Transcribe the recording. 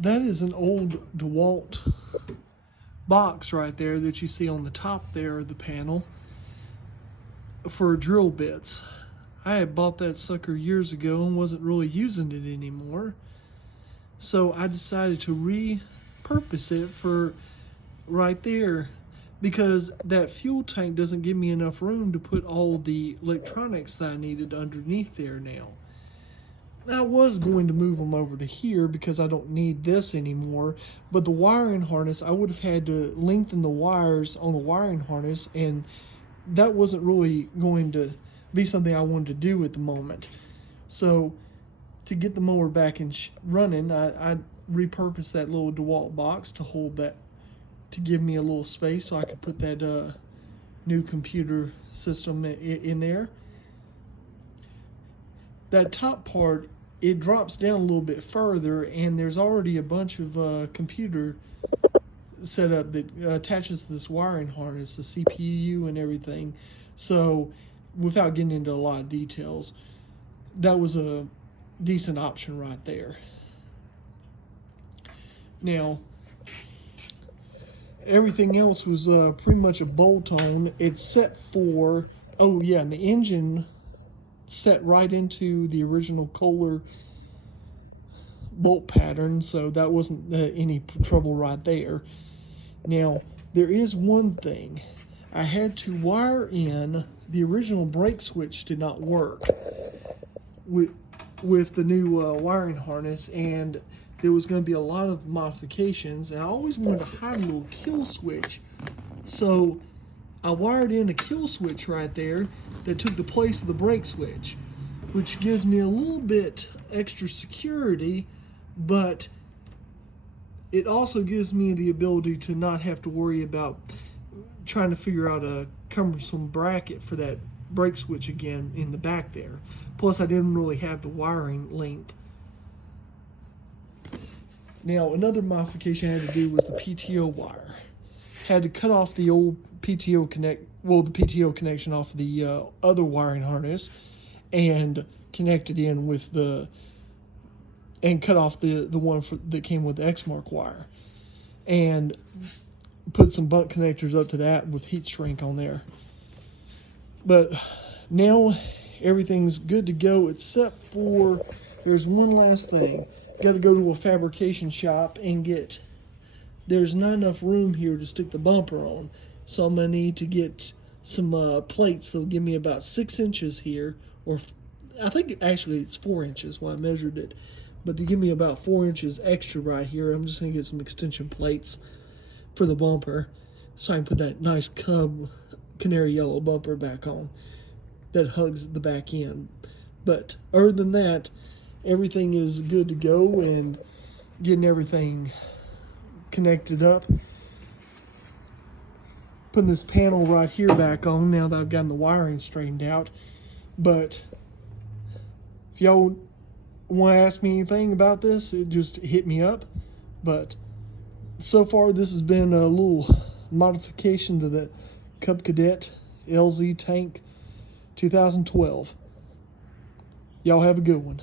That is an old DeWalt box right there that you see on the top there of the panel for drill bits. I had bought that sucker years ago and wasn't really using it anymore. So I decided to repurpose it for right there, because that fuel tank doesn't give me enough room to put all the electronics that I needed underneath there now. I was going to move them over to here because I don't need this anymore, but the wiring harness, I would have had to lengthen the wires on the wiring harness, and that wasn't really going to be something I wanted to do at the moment. So to get the mower back in running, I repurposed that little DeWalt box to hold that, to give me a little space so I could put that new computer system in there. That top part, it drops down a little bit further, and there's already a bunch of computer set up that attaches to this wiring harness, the CPU and everything. So without getting into a lot of details, that was a decent option right there. Now, everything else was pretty much a bolt-on, except for, oh yeah, and the engine set right into the original Kohler bolt pattern, so that wasn't any trouble right there. Now, there is one thing. I had to wire in, the original brake switch did not work with the new wiring harness, and there was going to be a lot of modifications, and I always wanted to hide a little kill switch. So I wired in a kill switch right there that took the place of the brake switch, which gives me a little bit extra security, but it also gives me the ability to not have to worry about trying to figure out a cumbersome bracket for that brake switch again in the back there. Plus, I didn't really have the wiring length. Now, another modification I had to do was the PTO wire. Had to cut off the old PTO the PTO connection off the other wiring harness and connect it in with and cut off the one that came with the X-Mark wire, and put some butt connectors up to that with heat shrink on there. But now everything's good to go, except for there's one last thing. Got to go to a fabrication shop and there's not enough room here to stick the bumper on, so I'm gonna need to get some plates that'll give me about 6 inches here, or I think actually it's 4 inches when I measured it, but to give me about 4 inches extra right here, I'm just gonna get some extension plates for the bumper so I can put that nice Cub canary yellow bumper back on that hugs the back end. But other than that, everything is good to go, and getting everything connected up. Putting this panel right here back on now that I've gotten the wiring straightened out. But if y'all want to ask me anything about this, just hit me up. But so far, this has been a little modification to the Cub Cadet LZ Tank 2012. Y'all have a good one.